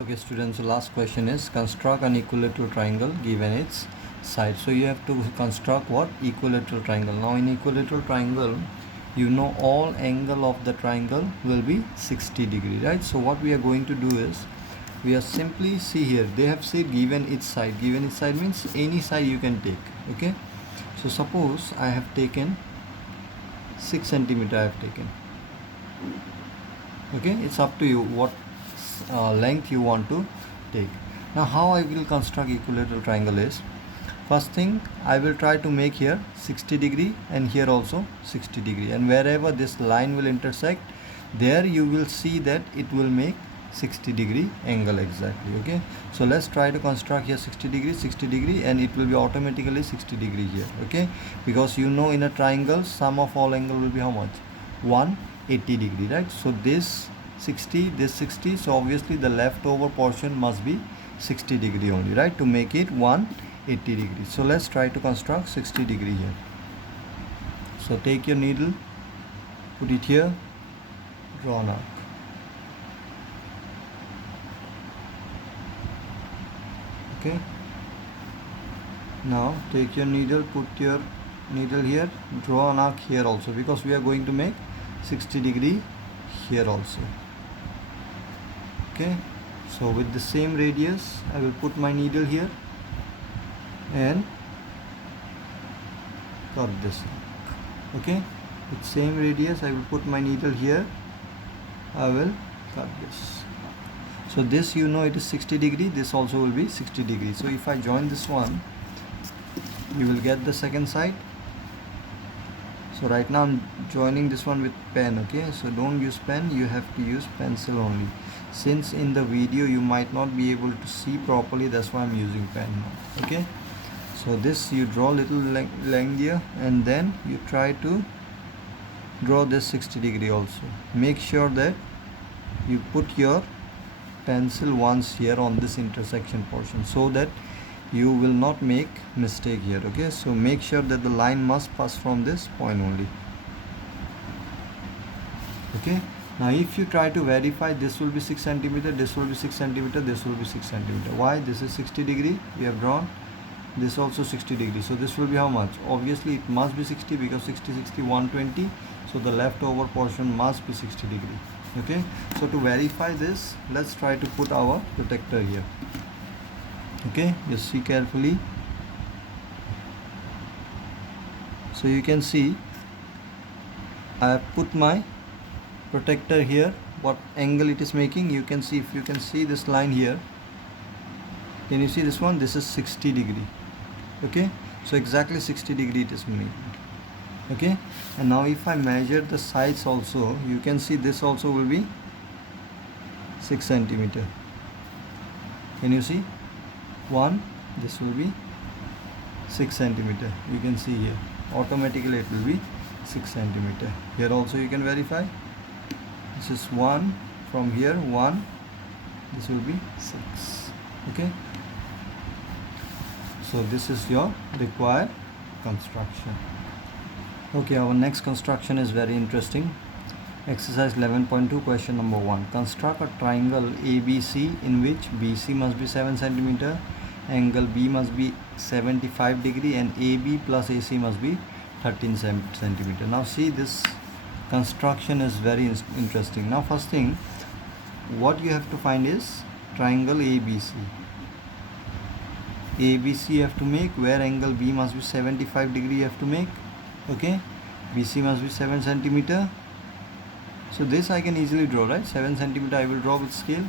Okay students, so last question is construct an equilateral triangle given its side. So you have to construct what? Equilateral triangle. Now in equilateral triangle, you know all angle of the triangle will be 60 degree, right? So what we are going to do is, we are simply, see here, they have said given its side. Given its side means any side you can take, okay? So suppose I have taken 6 centimeter I have taken, okay? It's up to you what length you want to take. Now how I will construct equilateral triangle is, first thing I will try to make here 60 degree and here also 60 degree, and wherever this line will intersect, there you will see that it will make 60 degree angle exactly, okay? So let's try to construct here 60 degree, and it will be automatically 60 degree here, okay? Because you know in a triangle sum of all angle will be how much? 180 degree, right? So this 60, this 60, so obviously the leftover portion must be 60 degree only, right, to make it 180 degree. So let's try to construct 60 degree here. So take your needle, put it here, draw an arc. Okay, now take your needle, put your needle here, draw an arc here also, because we are going to make 60 degree here also. Okay, so with the same radius I will put my needle here and cut this. Okay, with same radius I will put my needle here, I will cut this. So this, you know, it is 60 degree, this also will be 60 degree. So if I join this one, you will get the second side. So right now I'm joining this one with pen, okay? So don't use pen, you have to use pencil only. Since in the video you might not be able to see properly, that's why I'm using pen now, okay? So this you draw little length here, and then you try to draw this 60 degree also. Make sure that you put your pencil once here on this intersection portion, so that you will not make mistake here, okay? So make sure that the line must pass from this point only, okay? Now if you try to verify, this will be 6 centimeter, this will be 6 centimeter, this will be 6 centimeter. Why? This is 60 degree we have drawn, this also 60 degree, so this will be how much? Obviously it must be 60, because 60 120, so the leftover portion must be 60 degree, okay? So to verify this, let's try to put our protector here. Okay, just see carefully. So you can see I have put my protector here. What angle it is making, you can see, if you can see this line here, can you see this one? This is 60 degree, okay? So exactly 60 degree it is making, okay? And now if I measure the sides also, you can see this also will be 6 centimeter. Can you see? This will be 6 centimeter. You can see here automatically it will be 6 centimeter. Here also you can verify, this is 1, from here 1, this will be 6, okay? So this is your required construction. Okay, our next construction is very interesting. Exercise 11.2, question number 1. Construct a triangle ABC in which BC must be 7 centimeter, angle B must be 75 degree, and AB plus AC must be 13 centimeter. Now see, this construction is very interesting. Now first thing, what you have to find is triangle ABC. ABC you have to make, where angle B must be 75 degree you have to make, okay? BC must be 7 centimeter. So this I can easily draw, right? 7 centimeter I will draw with scale.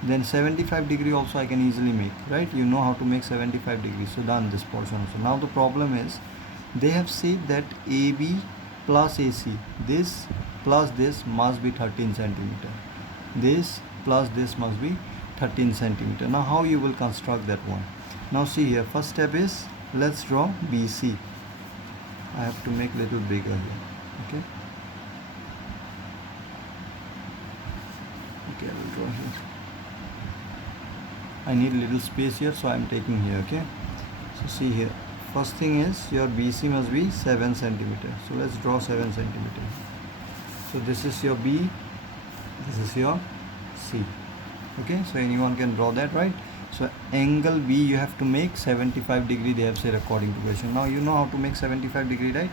Then 75 degree also I can easily make, right? You know how to make 75 degrees. So done this portion also. Now the problem is, they have said that AB plus AC, this plus this must be 13 centimeter. This plus this must be 13 centimeter. Now how you will construct that one? Now see here, first step is, let's draw BC. I have to make little bigger here, okay? Okay, I will draw here. I need little space here, so I am taking here, okay? So see here, first thing is your BC must be 7 centimeter. So let's draw 7 centimeter. So this is your B, this is your C. Okay, so anyone can draw that, right? So angle B you have to make 75 degree, they have said according to question. Now you know how to make 75 degree, right?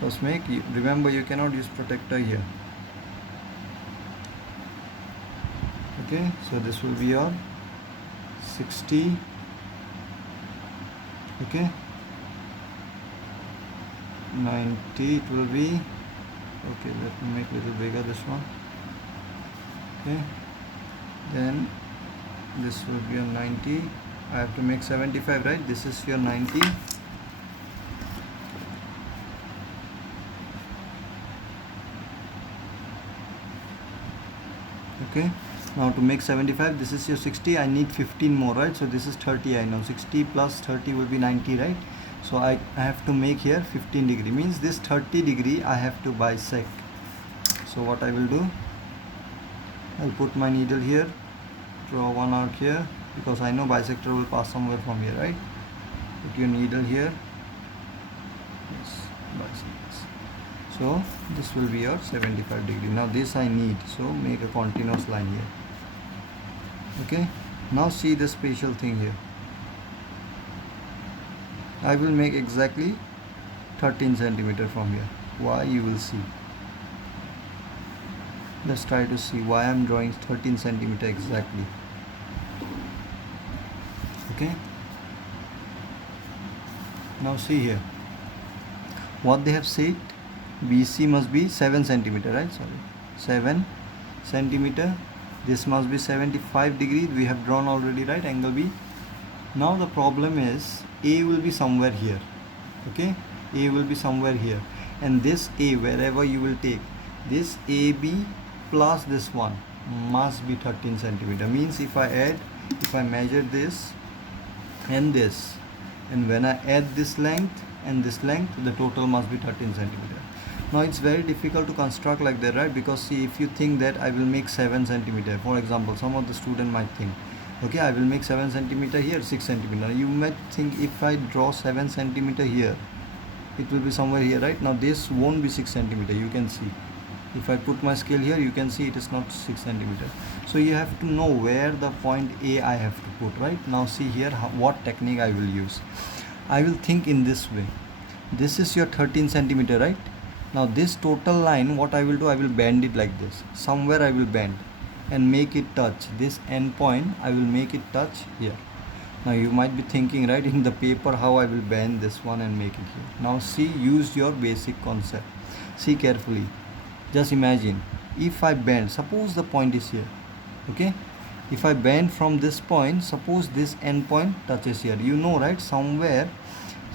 First make, remember you cannot use protector here. Okay, so this will be your 60. Okay, 90 it will be. Okay, let me make little bigger this one. Okay, then this will be a 90. I have to make 75, right? This is your 90. Okay, now to make 75, this is your 60. I need 15 more, right? So this is 30. I know 60 plus 30 will be 90, right? So I have to make here 15 degree, means this 30 degree I have to bisect. So what I will do, I'll put my needle here, draw one arc here, because I know bisector will pass somewhere from here, right? Put your needle here. Yes, bisects. So this will be your 75 degree. Now this I need, so make a continuous line here. Okay, now see the special thing here. I will make exactly 13 centimeter from here. Why, you will see. Let's try to see why I'm drawing 13 centimeter exactly. Okay, now see here what they have said. BC must be 7 centimeter, right? Sorry, 7 centimeter. This must be 75 degree. We have drawn already, right? Angle B. Now the problem is A will be somewhere here. Okay, A will be somewhere here, and this A, wherever you will take, this AB plus this one must be 13 centimeter. Means if I measure this and this, and when I add this length and this length, the total must be 13 centimeter. Now it's very difficult to construct like that, right? Because see, if you think that I will make 7 centimeter, for example, some of the student might think, okay, I will make 7 centimeter here, 6 centimeter. You might think if I draw 7 centimeter here, it will be somewhere here, right? Now this won't be 6 centimeter. You can see, if I put my scale here, you can see it is not 6 centimeter. So you have to know where the point A I have to put, right? Now see here what technique I will use. I will think in this way. This is your 13 centimeter, right? Now this total line, what I will do, I will bend it like this. Somewhere I will bend and make it touch this end point. I will make it touch here. Now you might be thinking, right, in the paper how I will bend this one and make it here. Now see, use your basic concept. See carefully. Just imagine if I bend, suppose the point is here. Okay, if I bend from this point, suppose this end point touches here. You know, right, somewhere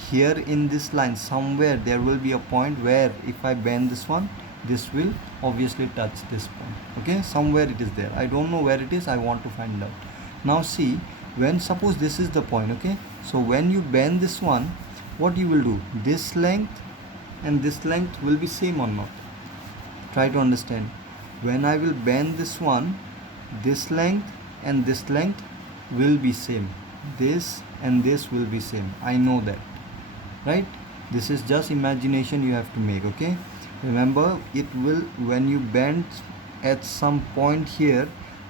here in this line, somewhere there will be a point where if I bend this one, this will obviously touch this point. Okay, somewhere it is there. I don't know where it is. I want to find out. Now see, when suppose this is the point. Okay, so when you bend this one, what you will do, this length and this length will be same or not? Try to understand. When I will bend this one, this length and this length will be same. This and this will be same. I know that, right? This is just imagination you have to make. Okay, remember, it will, when you bend at some point here,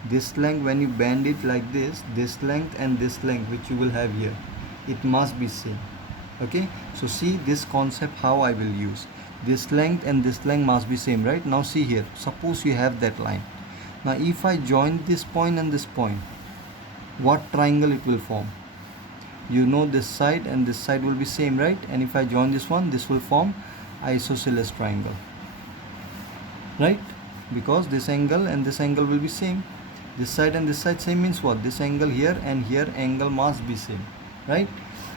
this length, when you bend it like this length and this length which you will have here, it must be same. Okay, so see this concept how I will use. This length and this length must be same, right? Now see here, suppose you have that line. Now if I join this point and this point, what triangle it will form? You know, this side and this side will be same, right? And if I join this one, this will form isosceles triangle, right? Because this angle and this angle will be same. This side and this side same means what? This angle here and here angle must be same, right?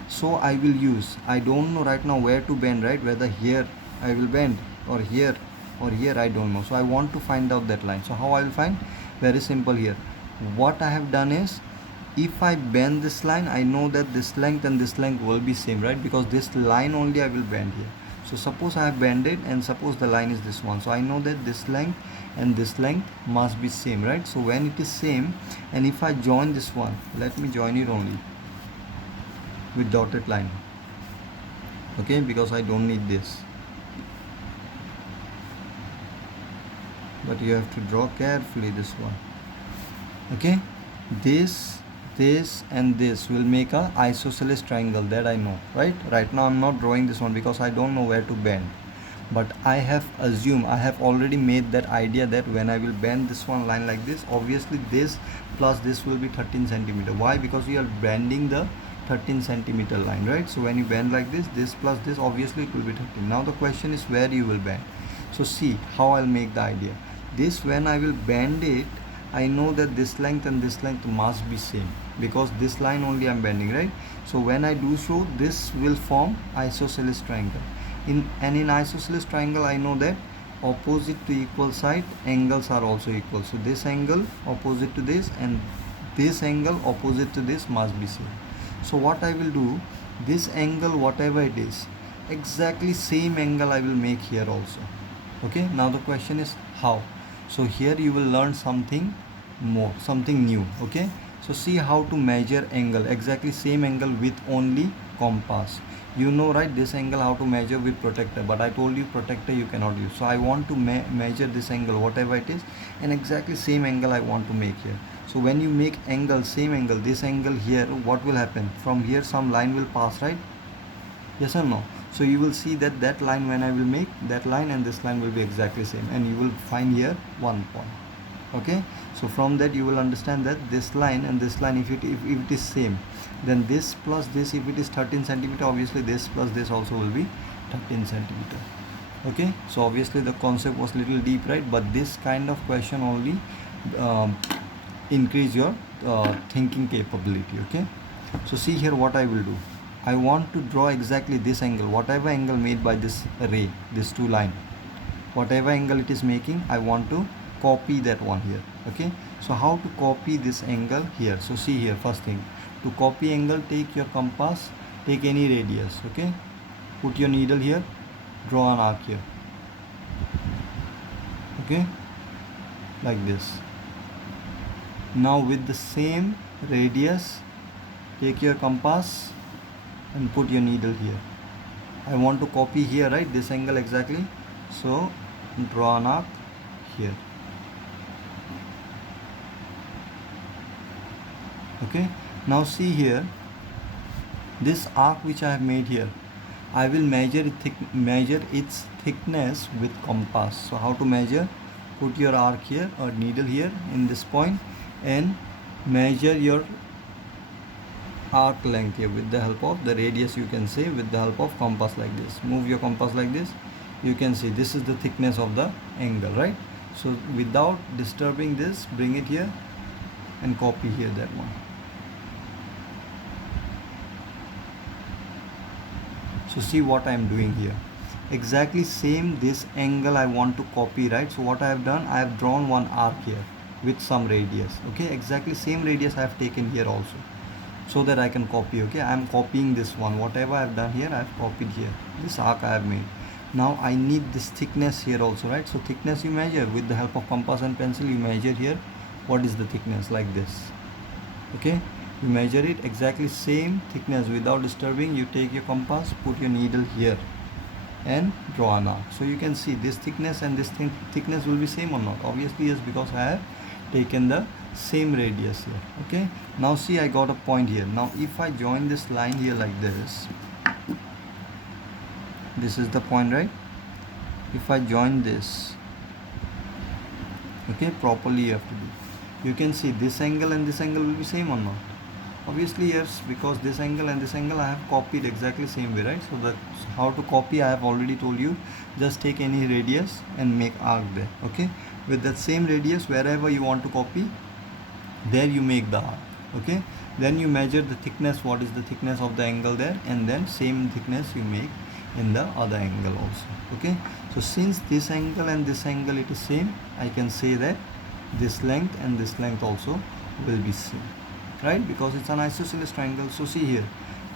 So I will use, I don't know right now where to bend, right? Whether here I will bend or here, I don't know. So I want to find out that line. So how I will find? Very simple here. What I have done is, if I bend this line, I know that this length and this length will be same, right? Because this line only I will bend here. So suppose I have bended and suppose the line is this one. So I know that this length and this length must be same, right? So when it is same, and if I join this one, let me join it only with dotted line. Okay, because I don't need this. But you have to draw carefully this one. Okay, this, this and this will make a isosceles triangle, that I know, right? Right now I'm not drawing this one because I don't know where to bend, but I have assumed, I have already made that idea that when I will bend this one line like this, obviously this plus this will be 13 centimeter. Why? Because we are bending the 13 centimeter line, right? So when you bend like this plus this, obviously it will be 13. Now the question is where you will bend. So see how I'll make the idea. This, when I will bend it, I know that this length and this length must be same because this line only I'm bending, right? So when I do so, this will form isosceles triangle. In isosceles triangle, I know that opposite to equal side angles are also equal. So this angle opposite to this and this angle opposite to this must be same. So what I will do, this angle whatever it is, exactly same angle I will make here also. Okay, now the question is how. So here you will learn something more, something new. Okay, so see how to measure angle, exactly same angle with only compass. You know, right, this angle how to measure with protractor, but I told you protractor you cannot use. So I want to measure this angle whatever it is, and exactly same angle I want to make here. So when you make angle, same angle, this angle here, what will happen? From here some line will pass, right? Yes or no? So you will see that that line, when I will make that line and this line will be exactly same, and you will find here one point. Okay, so from that you will understand that this line and this line, if it is same, then this plus this, if it is 13 centimeter, obviously this plus this also will be 13 centimeter. Okay, so obviously the concept was little deep, right? But this kind of question only increase your thinking capability. Okay, so see here what I will do. I want to draw exactly this angle, whatever angle made by this ray, this two line, whatever angle it is making, I want to copy that one here. Okay, so how to copy this angle here? So see here, first thing, to copy angle, take your compass, take any radius. Okay, put your needle here, draw an arc here. Okay, like this. Now with the same radius, take your compass and put your needle here. I want to copy here, right, this angle exactly. So draw an arc here. Okay, now see here, this arc which I have made here, I will measure its thickness with compass. So how to measure? Put your arc here or needle here in this point and measure your arc length here with the help of the radius, you can say, with the help of compass like this. Move your compass like this, you can see this is the thickness of the angle, right? So without disturbing this, bring it here and copy here that one. So see what I am doing here, exactly same this angle I want to copy, right? So what I have done, I have drawn one arc here with some radius. Okay, exactly same radius I have taken here also, so that I can copy. Okay, I am copying this one, whatever I have done here I have copied here, this arc I have made. Now I need this thickness here also, right? So thickness you measure with the help of compass and pencil, you measure here what is the thickness, like this. Okay, you measure it exactly same thickness without disturbing. You take your compass, put your needle here and draw an arc. So you can see this thickness and this thickness will be same or not? Obviously yes, because I have taken the same radius here. Okay, now see I got a point here. Now if I join this line here like this is the point, right? If I join this, okay, properly you have to do, you can see this angle and this angle will be same or not? Obviously yes, because this angle and this angle I have copied exactly same way, right? So that how to copy I have already told you. Just take any radius and make arc there. Okay, with that same radius, wherever you want to copy, there you make the arc. Okay, then you measure the thickness, what is the thickness of the angle there, and then same thickness you make in the other angle also. Okay, so since this angle and this angle it is same, I can say that this length and this length also will be same, right? Because it's an isosceles triangle. So see here,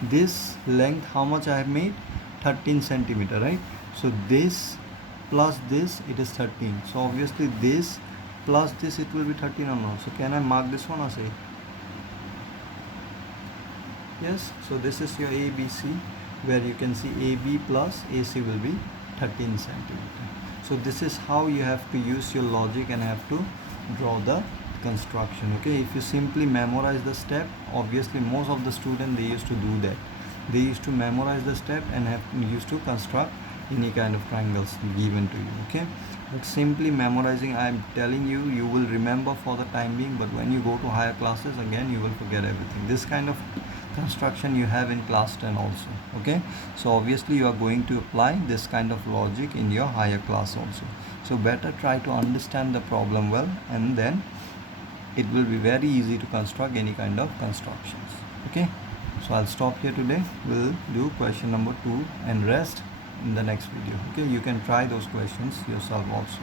this length how much I have made? 13 centimeter, right? So this plus this, it is 13. So obviously this plus this, it will be 13 or not? So can I mark this one or say yes? So this is your ABC, where you can see AB plus AC will be 13 centimeter. So this is how you have to use your logic and have to draw the construction. Okay, if you simply memorize the step, obviously most of the students, they used to do that. They used to memorize the step and used to construct any kind of triangles given to you. Okay, but simply memorizing, I am telling you, you will remember for the time being, but when you go to higher classes, again you will forget everything. This kind of construction you have in class 10 also. Okay, so obviously you are going to apply this kind of logic in your higher class also. So better try to understand the problem well, and then it will be very easy to construct any kind of constructions. Okay, so I'll stop here today. We'll do question number 2 and rest in the next video. Okay, you can try those questions yourself also.